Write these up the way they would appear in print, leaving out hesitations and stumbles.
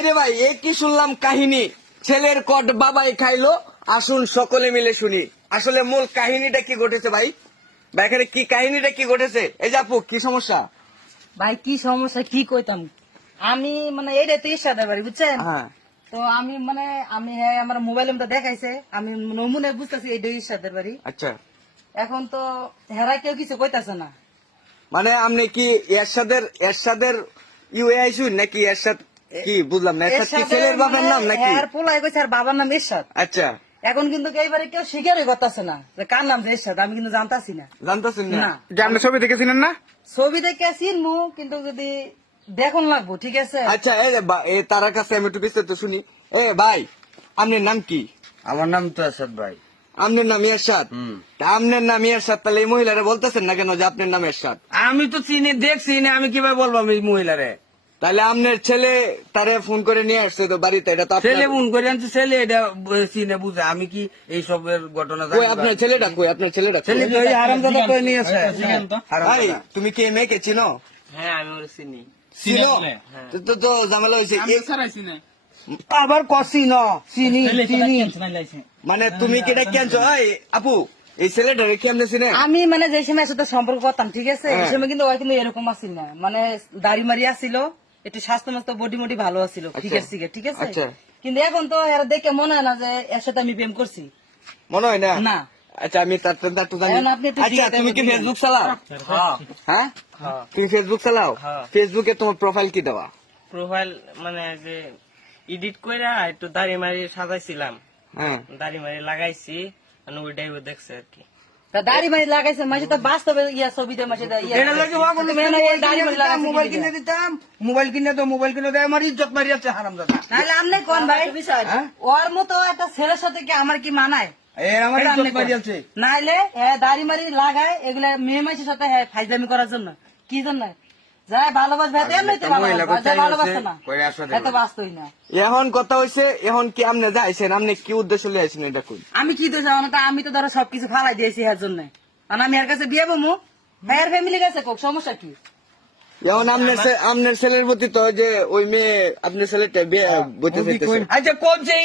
ভাইরে ভাই, এ কি শুনলাম কাহিনী, ছেলের কট বাবাই খাইলো, আসুন সকলে মিলে শুনি। আসলে মূল কাহিনীটা কি ঘটেছে ভাই? ভাই এখানে কি কাহিনীটা কি ঘটেছে? এই যে আপু, কি সমস্যা? ভাই কি সমস্যা কি কইতাম, আমি মানে এইটাই তো ইচ্ছাদের বাড়ি বুঝছেন। হ্যাঁ, তো আমি মানে আমি হ্যাঁ আমার মোবাইলে মধ্যে দেখাইছে, আমি নমুনে বুঝতেছি এইটাই ইচ্ছাদের বাড়ি। আচ্ছা, এখন তো হেরা কেউ কিছু কইতাছে না। মানে আপনি কি এরশাদের আইসুন নাকি এরশাদ? কি বুঝলাম না, এরশাদ কি ছেলের বাবার নাম নাকি? হ্যাঁ পোলাই কইছে আর বাবার নাম এরশাদ। আচ্ছা, এখন কিন্তু এইবারে কেউ স্বীকারই করতেছে না যে কার নাম যে এরশাদ, আমি কিন্তু জানতাছি না। জানতেছেন না? না। যে আপনি ছবি দেখেছিলেন না? ছবি দেখে চিনমু, কিন্তু যদি দেখুন লাগবো, ঠিক আছে। আচ্ছা, এই যে তার কাছে আমি একটু বিস্তারিত শুনি। এ ভাই, আপনার নাম কি? আমার নাম তো আসাদ ভাই। আপনার নাম এরশাদ? তা আপনার নাম এরশাদ, তাহলে এই মহিলারা বলতেছেন না কেন যে আপনার নাম এরশাদ? আমি তো চিনি দেখছি না, আমি কিভাবে বলবো আমি মহিলারে? তাহলে আপনার ছেলে তারে ফোন করে নিয়ে আসছে তো বাড়িতে, এটা তো ছেলে আপনার। ফোন করে আনছে, ছেলে এটা চিনে বুঝে, আমি কি এই সবের ঘটনা কই আপনার ছেলেটা? কই আপনার ছেলেটা? কই? ছেলে ওই হারামজাদা করে নিয়ে আসে। ভাই, তুমি কি এই মেয়েকে চিনো? হ্যাঁ আমি ওর চিনি। চিনো? তো ঝামেলা হয়েছে। আবার কষি ন চিনি চিনি। মানে তুমি কি এটা কেনছো? আপু, এই ছেলেটা কি আপনি চিনে? আমি মানে যে সময় সাথে সম্পর্ক করতাম, ঠিক আছে, হ্যাঁ। এই সময় কিন্তু ওই কিন্তু এরকম আসছিল না, মানে দাড়ি মারি আসছিল, একটু স্বাস্থ্য মাস্ত বডি মডি ভালো আছিল, ঠিক আছে ঠিক আছে। আচ্ছা। কিন্তু এখন তো এরা দেখে মনে হয় না যে এর সাথে আমি প্রেম করছি। মনে হয় না? না। আচ্ছা, আমি তার একটু জানি। এখন আপনি একটু আচ্ছা, জিজ্ঞাসা তুমি কি করবেন। ফেসবুক চালাও? হ্যাঁ, তুমি ফেসবুক চালাও? ফেসবুকে তোমার প্রোফাইল কি দেওয়া? প্রোফাইল মানে যে এডিট কইরা একটু দাড়ি মারি সাজাইছিলাম, হ্যাঁ, দাড়ি মারি লাগাইছি, মানে ওইটাই ও দেখছে আর কি। তা দাড়ি মারি লাগাইছে মাঝে তো বাস্তবে ইয়া ছবিতে মাঝে এটা লাগে ওয়া কোনো মোবাইল কিনে দিতাম, মোবাইল কিনে তো মোবাইল কিনে দেয়, আমার ইজ্জত মারি যাচ্ছে হারামজাদা। তাহলে আপনি কোন ভাই বিষয়, ওর মতো একটা ছেলের সাথে কি আমার কি মানায়? আমার এটা আপনি ইজ্জত মারি যাচ্ছে। নাইলে দাড়ি মারি লাগায় এগুলা মেয়ে মাইসের সাথে ফাইজলামি করার জন্য, কি জন্য যায় ভালোবাসবে, এমনিতে ভালোবাসে না, এত বাস্তবই না। এখন কথা হইছে, এখন কি আপনি যাইছেন, আপনি কি উদ্দেশ্য লিয়ে আইছেন এটা কই? আমি কি তো যাবো না, আমি তো ধরো সবকিছু ফালাই দিয়েছি এর জন্য, কারণ আমি এর কাছে বিয়ে বমু, হ্যাঁ ফ্যামিলি কাছে কোক সমস্যা কি? এখন আপনার ছেলের প্রতি তো যে ওই মেয়ে, আপনার ছেলেটা বিয়ে বইতে চাইতেছে। আচ্ছা কোন যে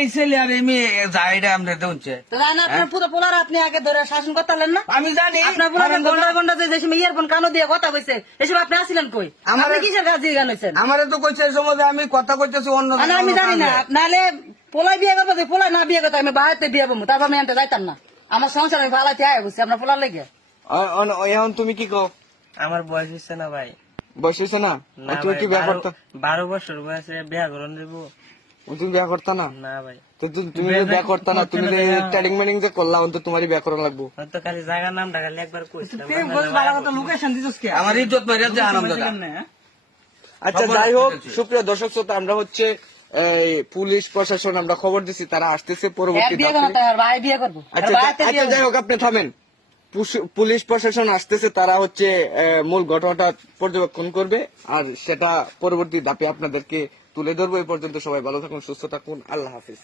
এই ছেলে আর এই মেয়ে যায় এটা আমরা দেখছে। তো জানেন আপনার পুরো পোলার আপনি আগে ধরে শাসন করতে পারলেন না? আমি জানি আপনার পোলার ঘন্টা ঘন্টা যে সময় ইয়ারফোন কানো দিয়ে কথা কইছে, এসব আপনি আসিলেন কই? আপনি কিসের কাজ দিয়ে গান হয়েছেন? আমারে তো কইছে এই সময় আমি কথা কইতেছি অন্য আমি জানি না, নাহলে পোলাই বিয়ে করবো, পোলাই না বিয়ে করতে আমি বাড়িতে বিয়ে করবো, তারপর আমি আনতে যাইতাম না। আমার সংসার আমি ভালাতে আয় বসছি আপনার পোলার লেগে। এখন তুমি কি কও? আমার বয়স হচ্ছে না ভাই, বয়স হয়েছে না? না তুমি ভাই, কি বিয়ে করতা? 12 বছর বয়সে বিয়া করন দেব তুমি বিয়ে করতা না? না ভাই, তো তুমি যে বিয়ে করতা না, তুমি যে ট্রেডিং মেডিং যে করলাম, তো তোমারই বিয়ে করা লাগবো। হয়তো খালি জায়গার নামটা খালি একবার কইছিলাম। লোকেশন দিছস কি? আমার ইজ্জত মারি যাচ্ছে হারামজাদা। আচ্ছা, যাই হোক, সুপ্রিয় দর্শক শ্রোতা, আমরা হচ্ছে এই পুলিশ প্রশাসন আমরা খবর দিছি, তারা আসতেছে পরবর্তী বিয়ে ধাপে। করতে ভাই বিয়ে করবো। আচ্ছা, যাই হোক, আপনি থামেন। পুলিশ প্রশাসন আসতেছে, তারা হচ্ছে মূল ঘটনাটা পর্যবেক্ষণ করবে, আর সেটা পরবর্তী ধাপে আপনাদেরকে তুলে ধরবো। এই পর্যন্ত সবাই ভালো থাকুন, সুস্থ থাকুন, আল্লাহ হাফিজ।